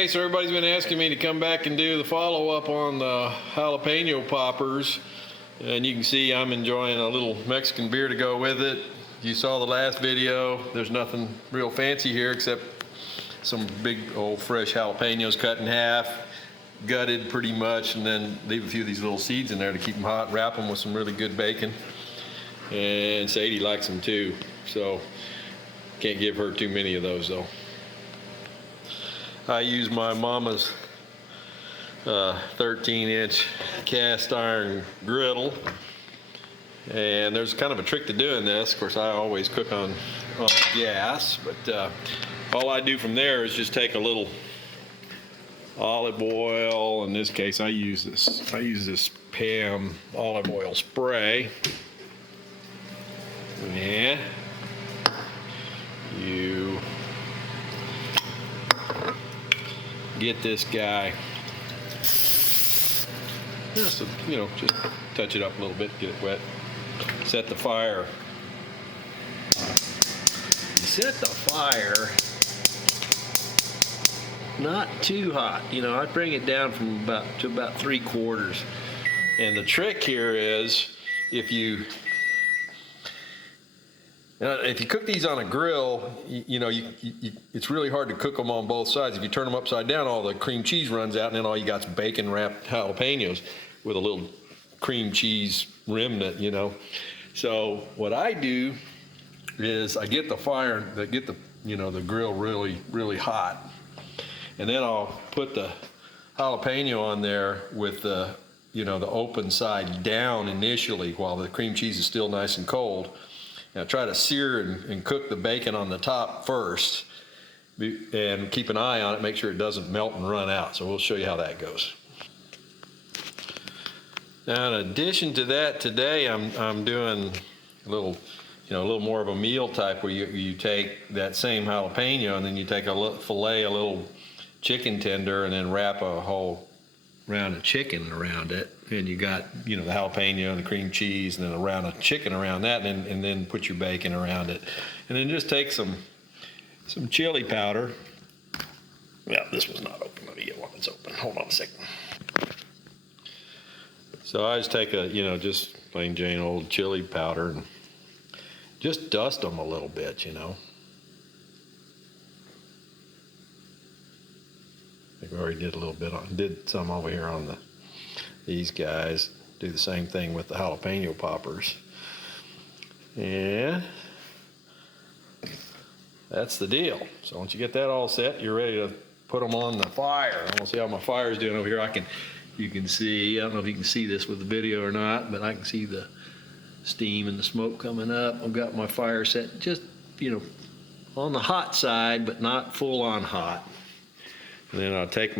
Okay, so everybody's been asking me to come back and do the follow-up on the jalapeno poppers. And you can see I'm enjoying a little Mexican beer to go with it. You saw the last video. There's nothing real fancy here except some big old fresh jalapenos cut in half, gutted pretty much, and then leave a few of these little seeds in there to keep them hot, wrap them with some really good bacon. And Sadie likes them too, so can't give her too many of those though. I use my mama's 13-inch cast iron griddle, and there's kind of a trick to doing this. Of course, I always cook on gas, but all I do from there is just take a little olive oil. In this case, I use this Pam olive oil spray. Yeah, you get this guy, just touch it up a little bit, get it wet. Set the fire. Set the fire not too hot. I bring it down from about 3/4. And the trick here is if you cook these on a grill, it's really hard to cook them on both sides. If you turn them upside down, all the cream cheese runs out, and then all you got is bacon wrapped jalapenos with a little cream cheese remnant, So what I do is I get the fire, the grill really, really hot, and then I'll put the jalapeno on there with the open side down initially while the cream cheese is still nice and cold. Now try to sear and cook the bacon on the top first, and keep an eye on it, make sure it doesn't melt and run out. So we'll show you how that goes. Now, in addition to that, today I'm doing a little more of a meal type, where you take that same jalapeno and then you take fillet a little chicken tender and then wrap a whole round of chicken around it, and you got the jalapeno and the cream cheese and then a round of chicken around that, and then put your bacon around it, and then just take some chili powder. Yeah, this one's not open. Let me get one that's open. Hold on a second. So I just take just plain Jane old chili powder and just dust them a little bit, I think we already did some over here on these guys. Do the same thing with the jalapeno poppers. And that's the deal. So once you get that all set, you're ready to put them on the fire. I'm gonna see how my fire is doing over here. You can see, I don't know if you can see this with the video or not, but I can see the steam and the smoke coming up. I've got my fire set just, on the hot side, but not full on hot. And then I'll take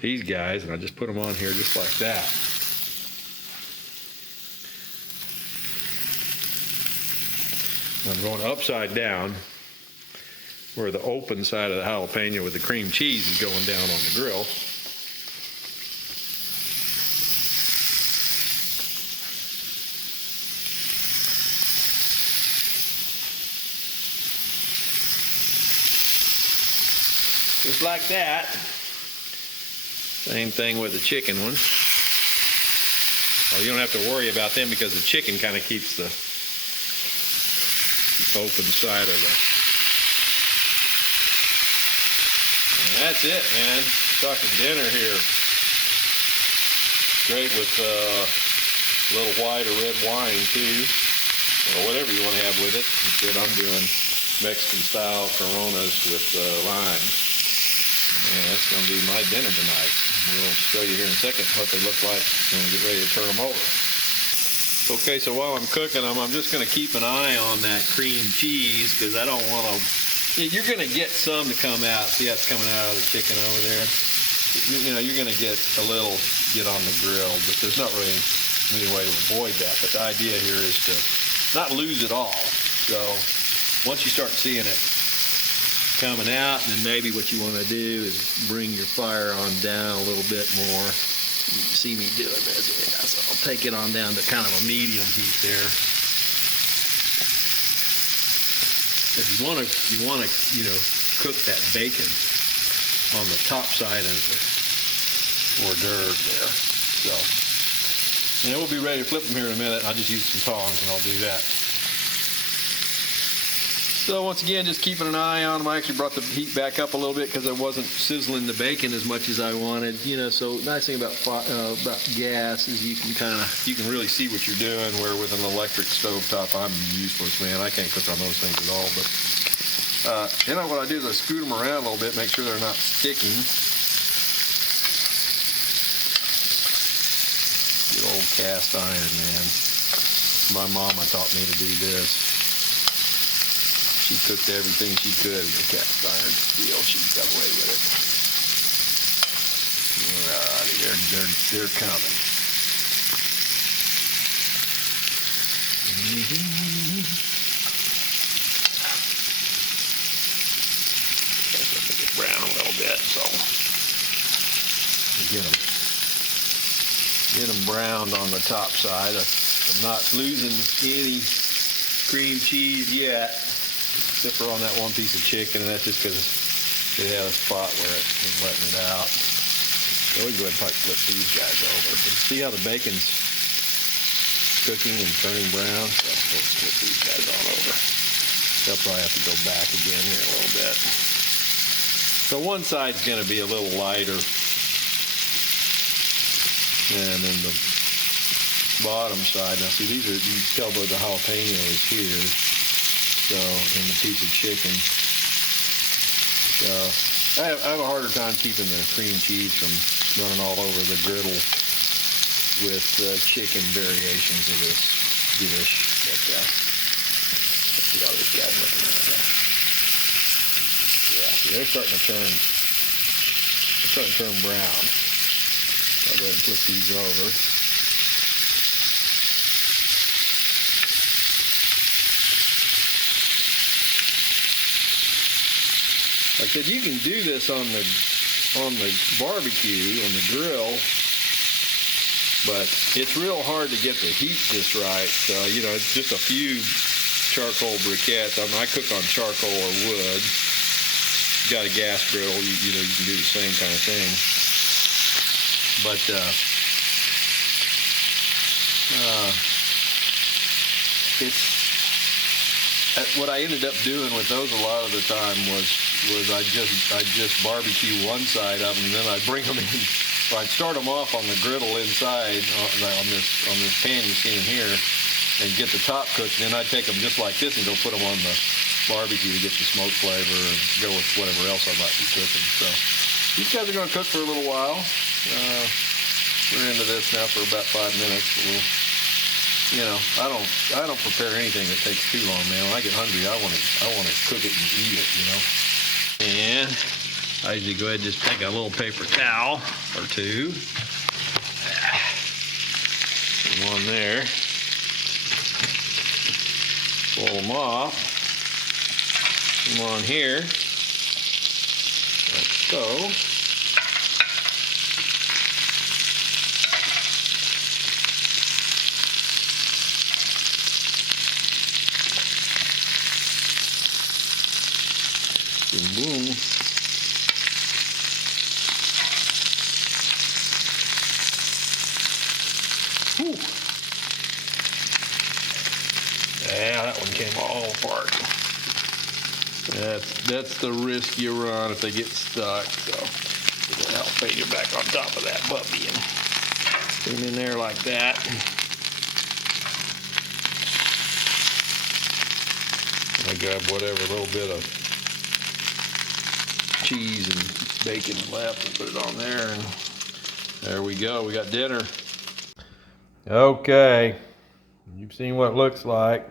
these guys and I just put them on here just like that. I'm going upside down, where the open side of the jalapeno with the cream cheese is going down on the grill. Just like that. Same thing with the chicken one. Well, you don't have to worry about them because the chicken kind of keeps the open side of the. And that's it, man. Talking dinner here. Great with a little white or red wine too, or whatever you want to have with it. Good. I'm doing Mexican style Coronas with lime. Yeah, that's going to be my dinner tonight. We'll show you here in a second what they look like when we get ready to turn them over. Okay, so while I'm cooking them, I'm just going to keep an eye on that cream cheese, because I don't want to. You're going to get some to come out. See how it's coming out of the chicken over there? You're going to get a little get on the grill, but there's not really any way to avoid that. But the idea here is to not lose it all. So once you start seeing it coming out, and then maybe what you want to do is bring your fire on down a little bit more. You can see me doing this. Yeah, so I'll take it on down to kind of a medium heat there. If you want to cook that bacon on the top side of the hors d'oeuvre there. So, and we'll be ready to flip them here in a minute. I'll just use some tongs and I'll do that. So once again, just keeping an eye on them. I actually brought the heat back up a little bit because I wasn't sizzling the bacon as much as I wanted. You know, so nice thing about gas is you can really see what you're doing. Where with an electric stove top, I'm useless, man. I can't cook on those things at all. But you know what I do is I scoot them around a little bit, make sure they're not sticking. Good old cast iron, man. My mama taught me to do this. She cooked everything she could in the cast iron deal. She got away with it. Alrighty, they're coming. Let me get brown a little bit, so get them browned on the top side. I'm not losing any cream cheese yet. Except for on that one piece of chicken, and that's just because it had a spot where it was letting it out. So we go ahead and probably flip these guys over. But see how the bacon's cooking and turning brown? So we'll flip these guys on over. They'll probably have to go back again here a little bit. So one side's going to be a little lighter, and then the bottom side. Now see, you can tell by the jalapeños here. So, and the piece of chicken. So, I have a harder time keeping the cream cheese from running all over the griddle with chicken variations of this dish. But, let's see how this guy's looking at that. Yeah, see, they're starting to turn brown. I'll go ahead and flip these over. Like I said, you can do this on the barbecue, on the grill, but it's real hard to get the heat just right. So, you know, it's just a few charcoal briquettes. I mean, I cook on charcoal or wood. You got a gas griddle, you know, you can do the same kind of thing. But what I ended up doing with those a lot of the time was I just barbecue one side of them, and then I'd bring them in. So I'd start them off on the griddle inside on this pan you see in here, and get the top cooked. And then I'd take them just like this and go put them on the barbecue to get the smoke flavor and go with whatever else I might be cooking. So these guys are going to cook for a little while. We're into this now for about 5 minutes. You know, I don't prepare anything that takes too long, man. When I get hungry, I want to cook it and eat it, you know. And I usually go ahead and just take a little paper towel or two. Put one there. Pull them off. Put them on here. Like so. Boom. Whew. Yeah, that one came all apart. That's the risk you run if they get stuck. So put that jalapeno back on top of that puppy and put them in there like that. I grab whatever little bit of cheese and bacon left and put it on there, and there we go. We got dinner. Okay, you've seen what it looks like.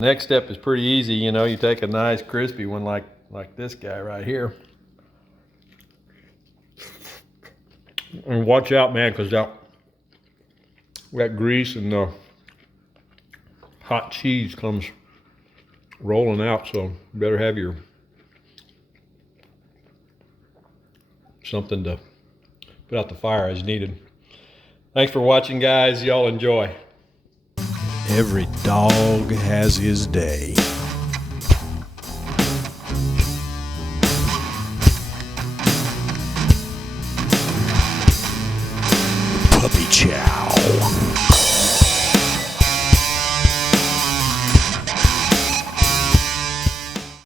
Next step is pretty easy. You know, you take a nice crispy one like this guy right here, and watch out, man, because that grease and the hot cheese comes rolling out, so you better have your something to put out the fire as needed. Thanks for watching, guys. Y'all enjoy. Every dog has his day. chow.